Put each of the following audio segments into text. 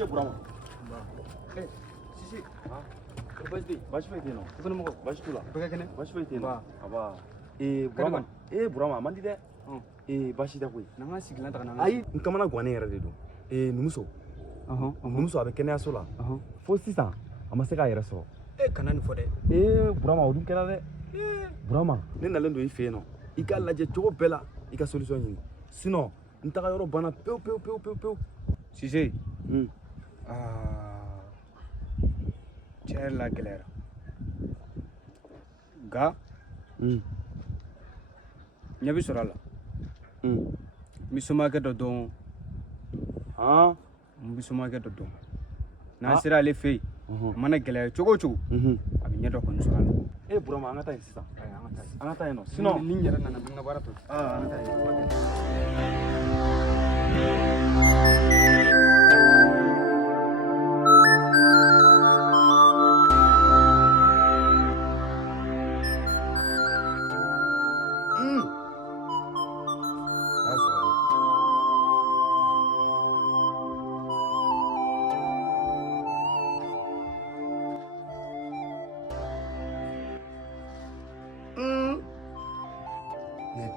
ce Burama. Sisi. Bashi fai teno. Ibn mo bashi tula. Bashi fai teno. Aba. Burama. Burama mandi de. Bashi da koi. Nanga siglan ta nanga. Ai nkamana gwane yɛrɛ de don. Numuso. Numuso a bɛ kɛnɛyaso la. Fo sisan a ma se k'a yɛrɛ sɔrɔ. Kana nin fɔ dɛ. Burama o dun kɛra dɛ. Burama ne nalen don i fɛ yen nɔ. I ka lajɛ cogo bɛɛ la i ka solution ɲini. Sinon n taga yɔrɔ banna pewu. Sise. Tiɲɛ yɛrɛ la gɛlɛyara. Nka ɲɛ bɛ sɔrɔ a la. N bɛ somakɛ dɔ dɔn. N bɛ somakɛ dɔ dɔn. N'an sera ale fɛ yen a mana gɛlɛya cogo o cogo a bɛ ɲɛ dɔ kɔni sɔrɔ a la. Burama an ka taa yen sisan. An ka taa yen nɔ. Sinon ni n yɛrɛ nana n bɛ n ka baara to. An ka taa yen.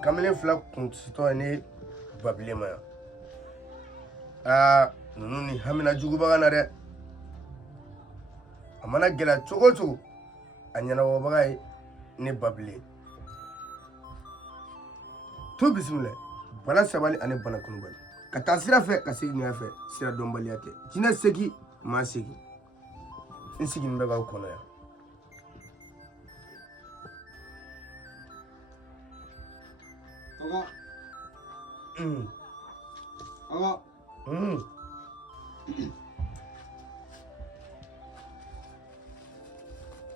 Kamalen fila kuntutɔ ni Babile ma ninnu ni hamina jugubaga na dɛ. A mana gɛlɛya cogo o cogo a ɲɛnabɔbaga ye ni Babile. To bisimila bana sabali ani bana kunubali ka taa sira fɛ ka segin ɲɛ fɛ sira dɔnbaliya tɛ. Jinɛ segi maa segin. N sigin bɛ k'aw kɔnɔ yan.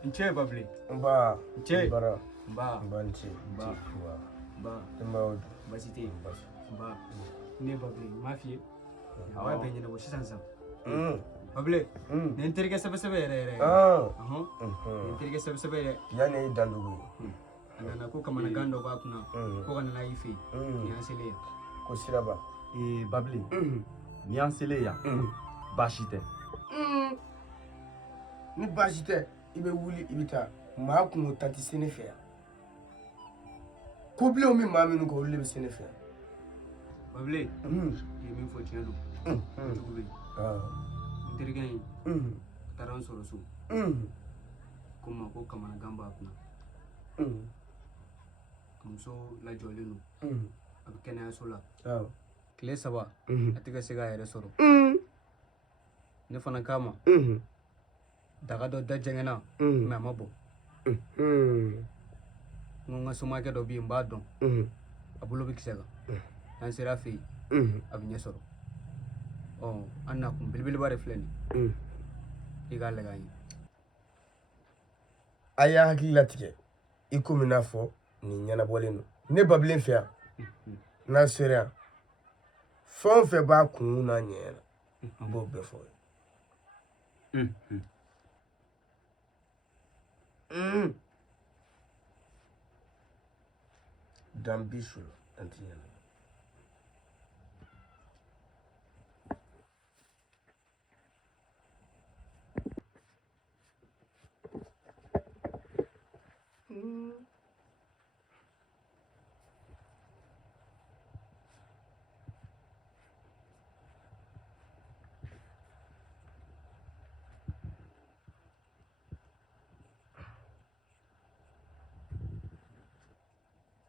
Nche Babile. Mba. Nche. Bara. Mba. Mba nche. Mba. Mba. Mba odu. Basite. Mba. Ne Babile ma fiye. Awa bɛ ɲɛnabɔ sisan sisan. Babile. Ne n terikɛ sɛbɛsɛbɛ yɛrɛ. Ne n terikɛ sɛbɛsɛbɛ yɛrɛ. Yani i dan dugu ye. A nana ko kamanagan dɔ b'a kunna ko ka nana i fɛ yen ni y'an selen yan. Ko siraba. Babile ni y'an selen yan baasi tɛ. Ni baasi tɛ i bɛ wuli i bɛ taa maa kungo ta tɛ se ne fɛ yan. Kobilenw min maa minnu kɛ olu de bɛ se ne fɛ yan. Babile i ye min fɔ tiɲɛ don. Jugu bɛ yen. N terikɛ in taara n sɔrɔ so. Ko n ma ko kamanagan b'a kunna. Muso lajɔlen don. A bɛ kɛnɛyaso la. Tile 3 a tɛ ka se k'a yɛrɛ sɔrɔ. Ne fana k'a ma daga dɔ da jɛngɛnna mais a ma bɔ. N ko n ka somakɛ dɔ bɛ yen n b'a dɔn a bolo bɛ kisɛ kan. N'an sera a fɛ yen a bɛ ɲɛ sɔrɔ. An nakun belebeleba de filɛ nin ye. I k'a lagɛ an ye. A y'a hakili latigɛ i komi n'a fɔ nin ɲɛnabɔlen don. Ne Babile fɛ yan n'a sera yan fɛn o fɛn b'a kun n'a ɲɛ na n b'o bɛɛ fɔ ye. Dan bi su la an ti ɲɛna.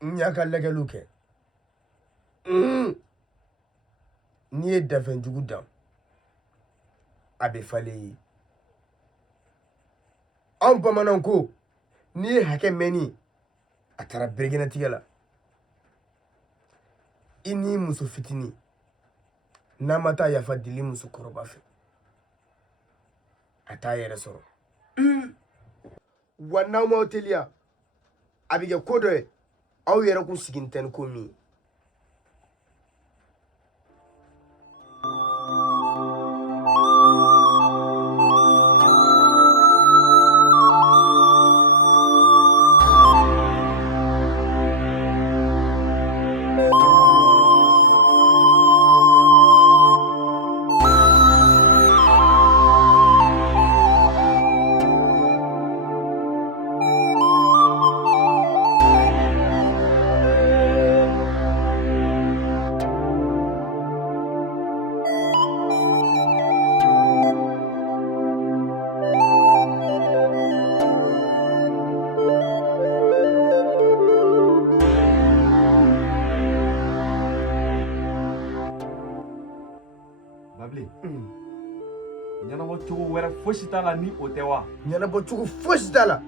N y'a ka lajɛliw kɛ. N'i ye dafɛnjugu dan a bɛ falen ye. Anw bamananw ko n'i ye hakɛ mɛnni a taara beregenɛtigɛ la. I n'i muso fitinin n'a ma taa yafa deli musokɔrɔba fɛ a t'a yɛrɛ sɔrɔ. Wa n'aw m'aw teliya a bɛ kɛ ko dɔ ye aw yɛrɛ kun sigin tɛ ni ko min ye. fosi t'a la ni o tɛ wa ɲɛnabɔ cogo fosi t'a la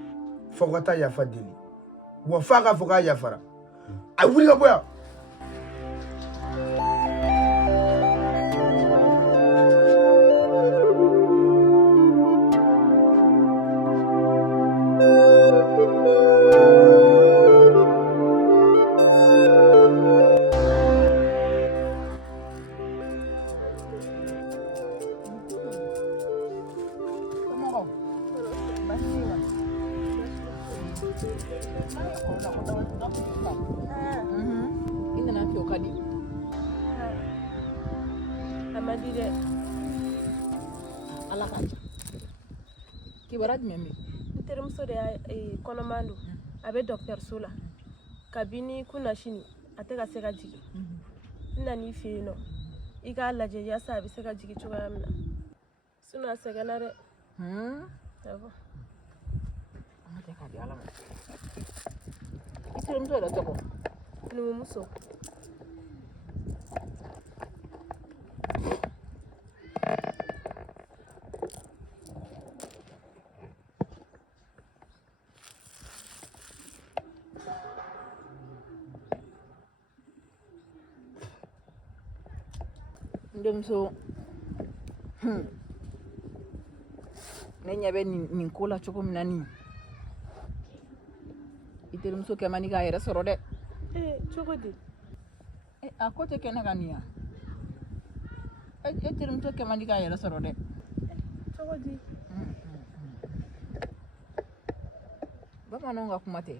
fo ka taa yafa deli wa f'a k'a fɔ k'a yafara a wuli ka bɔ yan terimuso de y'a kɔnɔman don a bɛ dɔkitɛriso la kabini kunna sini a tɛ ka se ka jigin n nan'i fɛ yen nɔ i k'a lajɛ yaasa a bɛ se ka jigin cogoya min na sinon a sɛgɛnna dɛ awɔ i terimuso yɛrɛ tɔgɔ numumuso denmuso ne ɲɛ bɛ nin ko la cogo min na nin i terimuso kɛ man di k'a yɛrɛ sɔrɔ dɛ cogo di a ko tɛ kɛnɛ kan nin ya e terimuso kɛ man di k'a yɛrɛ sɔrɔ dɛ cogo di bamananw ka kuma tɛ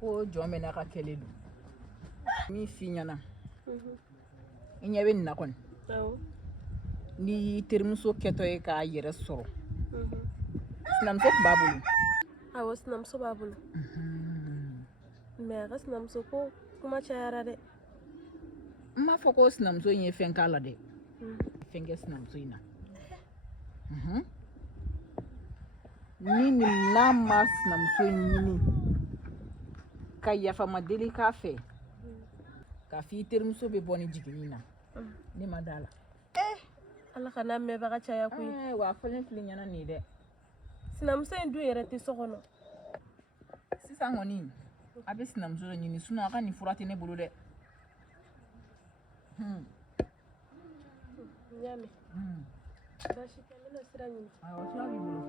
ko jɔn bɛ n'a ka kɛlen don min f'i ɲɛna i ɲɛ bɛ nin na kɔni ni terimuso kɛtɔ ye k'a yɛrɛ sɔrɔ sinamuso tun b'a bolo awɔ sinamuso b'a bolo mais a ka sinamuso ko kuma cayara dɛ n m'a fɔ ko sinamuso in ye fɛn k'a la dɛ fɛn kɛ sinamuso in na ni n'a ma sinamuso in ɲini ka yafama deli k'a fɛ k'a fɔ i terimuso bɛ bɔ ni jiginni na ne ma da la ala ka n'a mɛnbaga caya koyi wa fɔlen filɛ ɲɛna nin dɛ sinamuso in dun yɛrɛ tɛ so kɔnɔ sisan kɔni a bɛ sinamuso dɔ ɲini sinon a ka nin fura tɛ ne bolo dɛ n y'a mɛn baasi tɛ n bɛna sira ɲini awɔ sira b'i bolo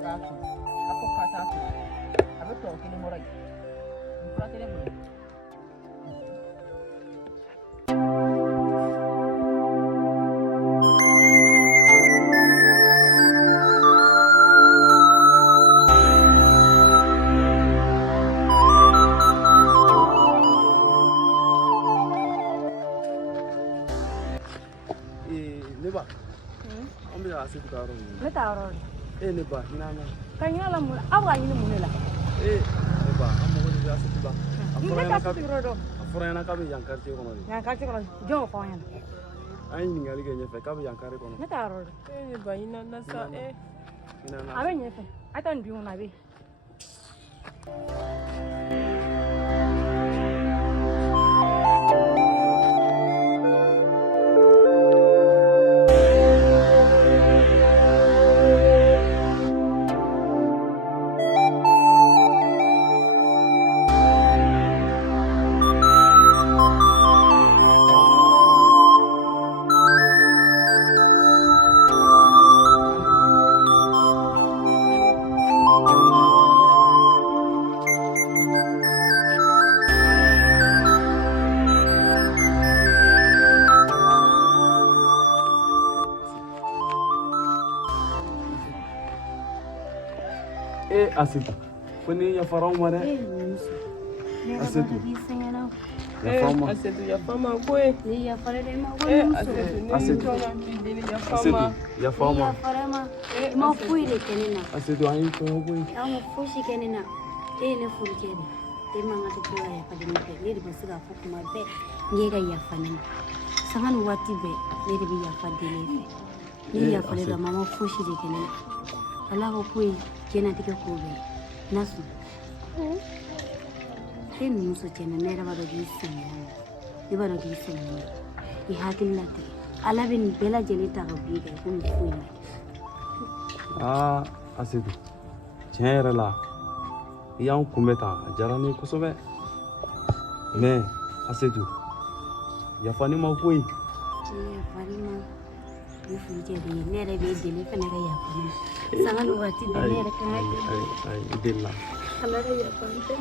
a ko k'a t'a to a bɛ tɔw kelen kɔrɔ yen nin fura tɛ ne bolo ne ba an bɛ a se ka yɔrɔ min ne t'a yɔrɔ dɔn ne ba hinɛ na ka ɲinɛ la mun na aw b'a ɲini mun de la ne ba an mago de bɛ Aseti la ne t'a Aseti yɔrɔ dɔn a fɔra ɲɛna k'a bɛ yan quartier kɔnɔ de yan quartier kɔnɔ jɔn y'o fɔ an ɲɛna an ye ɲininkali kɛ ɲɛfɛ k'a bɛ yan carré kɔnɔ ne t'a yɔrɔ dɔn ne ba hinɛ na sa a bɛ ɲɛfɛ a tɛ nin dun kɔnɔ a bɛ yen Aseti ko ni yafara anw ma dɛ Asetu Asetu yafa ma ko ye Asetu yafa ma ma foyi de kɛ ne na Asetu an ye fɛn ko ye an ma fosi kɛ ne na e ye ne furukɛ de e man ka to ka yafa de ne fɛ ne de bɛ se k'a fɔ kuma bɛɛ n'i ye ka yafa ne ma sanga ni waati bɛɛ ne de bɛ yafa deli fɛ ni yafa de ma ma fosi de kɛ ne na ala ko ko ye diɲɛlatigɛ ko bɛɛ na sɔn e ninnu so cɛna ne yɛrɛ b'a dɔn k'i sɛgɛn ne b'a dɔn k'i sɛgɛn i hakili latigɛ ala bɛ nin bɛɛ lajɛlen ta ka bɔ i kan komi foyi ma aa Asetu tiɲɛ yɛrɛ la i y'an kunbɛ tan a diyara ne ye kosɛbɛ mais Asetu yafa ne ma koyi yafa ne ma ne furucɛ de ye ne yɛrɛ b'e deli fana ka yafa ne ma sanga ni waati bɛɛ ne yɛrɛ kan ka ayi i delila ala ka yafa n tɛ